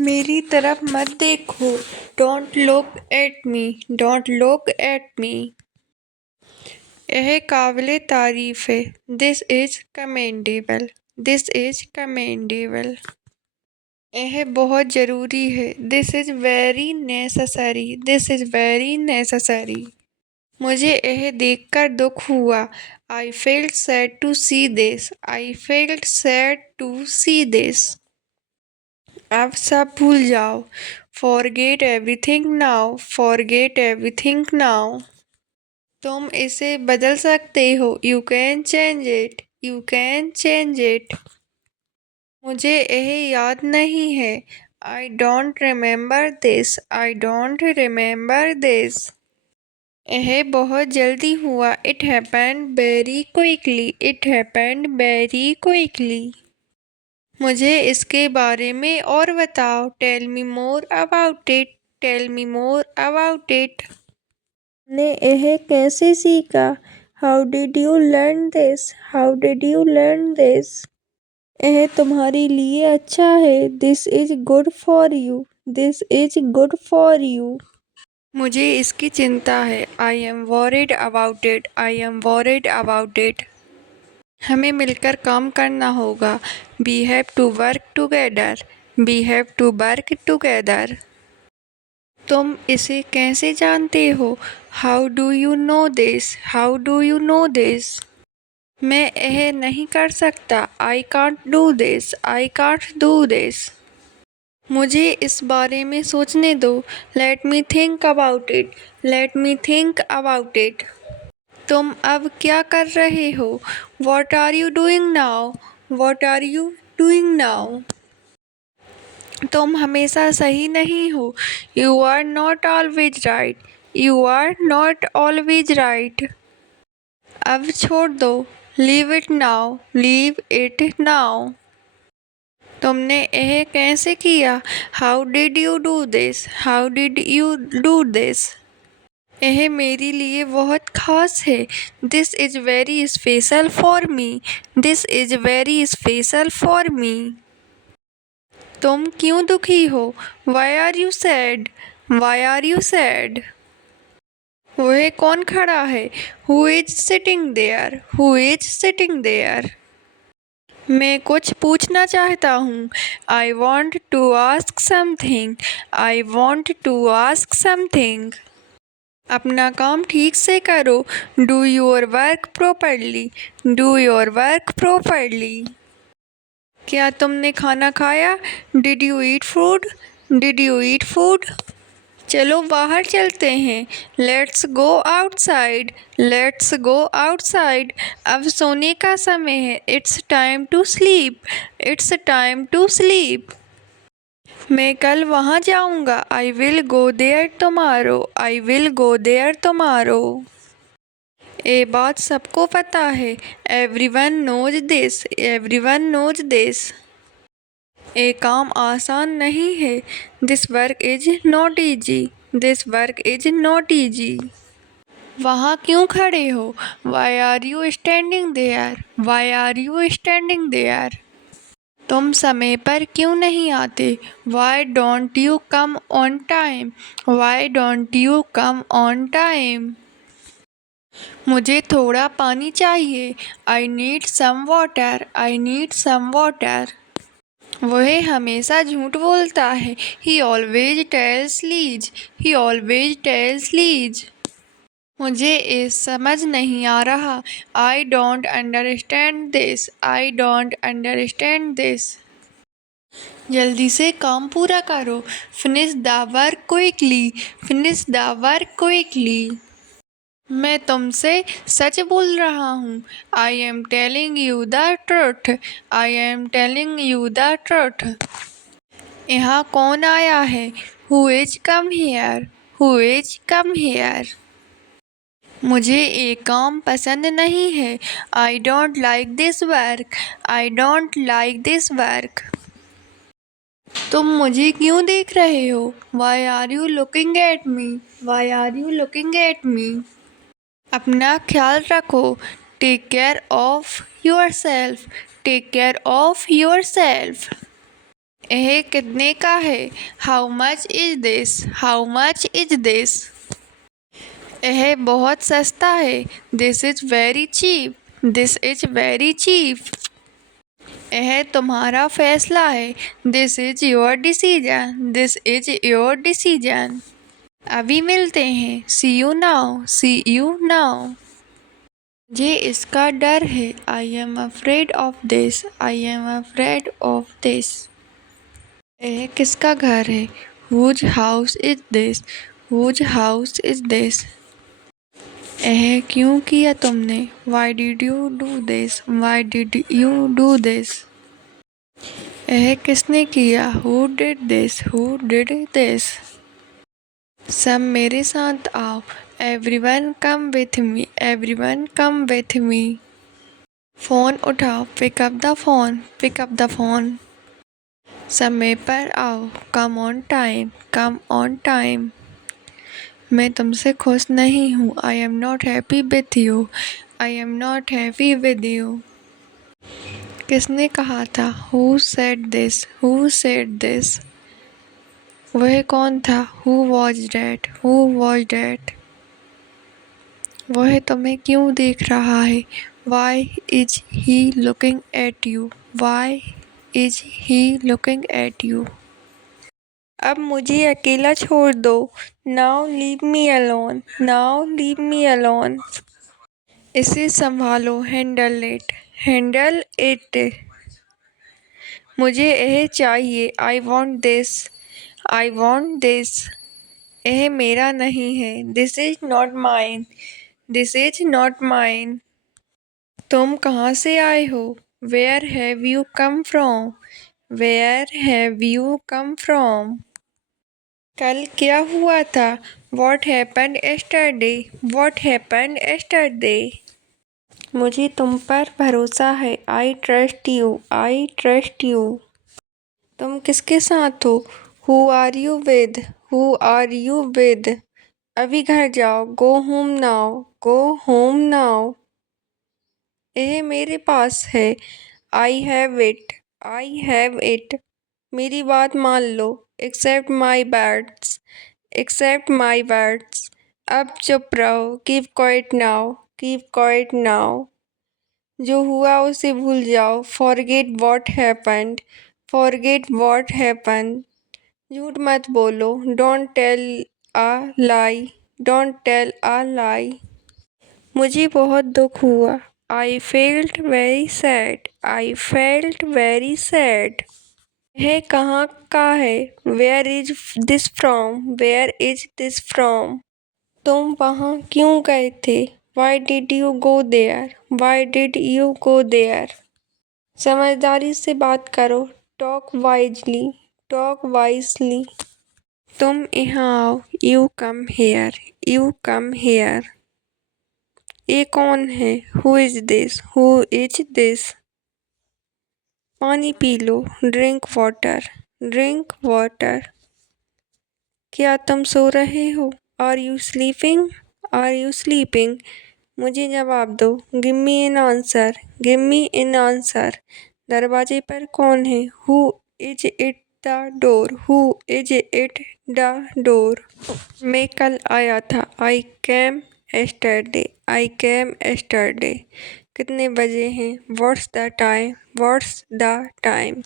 मेरी तरफ मत देखो। Don't look at me, don't look at me. यह काबिले तारीफ है। This is commendable, this is commendable. यह बहुत ज़रूरी है। This is very necessary, this is very necessary. मुझे यह देखकर दुख हुआ। I felt sad to see this, I felt sad to see this. अब सब भूल जाओ। Forget everything now, forget everything now. तुम इसे बदल सकते हो। You can change it, you can change it. मुझे यह याद नहीं है। I don't remember this, I don't remember this. यह बहुत जल्दी हुआ। It happened very quickly, it happened very quickly. मुझे इसके बारे में और बताओ। Tell me more about it, tell me more about it. ने यह कैसे सीखा? How did you learn this, how did you learn this. यह तुम्हारे लिए अच्छा है। This is good for you, this is good for you. मुझे इसकी चिंता है। I am worried about it, I am worried about it. हमें मिलकर काम करना होगा। We have to work together, we have to work together. तुम इसे कैसे जानते हो? How do you know this, how do you know this. मैं यह नहीं कर सकता। I can't do this, I can't do this. मुझे इस बारे में सोचने दो। Let me think about it, let me think about it. तुम अब क्या कर रहे हो? What are you doing now, what are you doing now. तुम हमेशा सही नहीं हो। You are not always right, you are not always right. अब छोड़ दो। Leave it now, leave it now. तुमने यह कैसे किया? How did you do this, how did you do this. यह मेरे लिए बहुत खास है। This is very special for me, this is very special for me. तुम क्यों दुखी हो? Why are you sad, why are you sad. वह कौन खड़ा है? Who is sitting there, who is sitting there. मैं कुछ पूछना चाहता हूँ। I want to ask something, I want to ask something. अपना काम ठीक से करो। Do your work properly, do your work properly. क्या तुमने खाना खाया? Did you eat food, did you eat food. चलो बाहर चलते हैं। Let's go outside, let's go outside. अब सोने का समय है। It's time to sleep, it's time to sleep. मैं कल वहाँ जाऊँगा। I will go there tomorrow, I will go there tomorrow. ये बात सबको पता है। Everyone knows this, everyone knows this. ये काम आसान नहीं है। This work is not easy, this work is not easy. वहाँ क्यों खड़े हो? Why are you standing there, why are you standing there. तुम समय पर क्यों नहीं आते? Why don't you come on time, why don't you come on time. मुझे थोड़ा पानी चाहिए। I need some water, I need some water. वह हमेशा झूठ बोलता है। He always tells lies, he always tells lies. मुझे ये समझ नहीं आ रहा। I don't understand this, I don't understand this. जल्दी से काम पूरा करो। Finish the work quickly, finish the work quickly. मैं तुमसे सच बोल रहा हूँ। I am telling you the truth, I am telling you the truth. यहाँ कौन आया है? Who is come here, who is come here. मुझे ये काम पसंद नहीं है। I don't like this work, I don't like this work. तुम मुझे क्यों देख रहे हो? Why are you looking at me, why are you looking at me. अपना ख्याल रखो। Take care of yourself, take care of yourself. यह कितने का है? How much is this? How much is this? यह बहुत सस्ता है। This is very cheap. This is very cheap. यह तुम्हारा फैसला है। This is your decision. This is your decision. अभी मिलते हैं। See you now. See you now. मुझे इसका डर है। I am afraid of this. I am afraid of this. यह किसका घर है? Whose house is this? Whose house is this? यह क्यों किया तुमने? Why did you do this? Why did you do this? यह किसने किया? Who did this? Who did this? सब मेरे साथ आओ। Everyone come with me. Everyone come with me. Phone उठाओ। Pick up the phone. Pick up the phone. समय पर आओ। Come on time. Come on time. मैं तुमसे खुश नहीं हूँ। I am not happy with you. I am not happy with you. किसने कहा था? Who said this? Who said this? वह कौन था? Who was that? Who was that? वह तुम्हें क्यों देख रहा है? Why is he looking at you? Why is he looking at you? अब मुझे अकेला छोड़ दो। Now leave me alone. Now leave me alone. इसे संभालो। Handle it. Handle it. मुझे यह चाहिए। I want this. I want this. यह मेरा नहीं है। This is not mine. This is not mine. तुम कहाँ से आए हो? Where have you come from? Where have you come from? कल क्या हुआ था? What happened yesterday? What happened yesterday? मुझे तुम पर भरोसा है। I trust you. I trust you. तुम किसके साथ हो? Who are you with? Who are you with? अभी घर जाओ। Go home now. Go home now. यह मेरे पास है। I have it. I have it. मेरी बात मान लो। Accept my words. Accept my words. अब चुप रहो। Keep quiet now. Keep quiet now. जो हुआ उसे भूल जाओ। Forget what happened. Forget what happened. झूठ मत बोलो। Don't tell a lie. Don't tell a lie. मुझे बहुत दुख हुआ। I felt very sad. I felt very sad. यह कहाँ का है? Where is this from? Where is this from? तुम वहाँ क्यों गए थे? Why did you go there? Why did you go there? समझदारी से बात करो। Talk wisely. Talk wisely. तुम यहाँ आओ। You come here. You come here. ये कौन है? Who is this? Who is this? पानी पी लो। Drink water. Drink water. क्या तुम सो रहे हो? Are you sleeping? Are you sleeping? मुझे जवाब दो। Give me an answer. Give me an answer. दरवाजे पर कौन है? Who is it the door? Who is it the door? मैं कल आया था। I came yesterday. I came yesterday. कितने बजे हैं? What's the time? What's the time?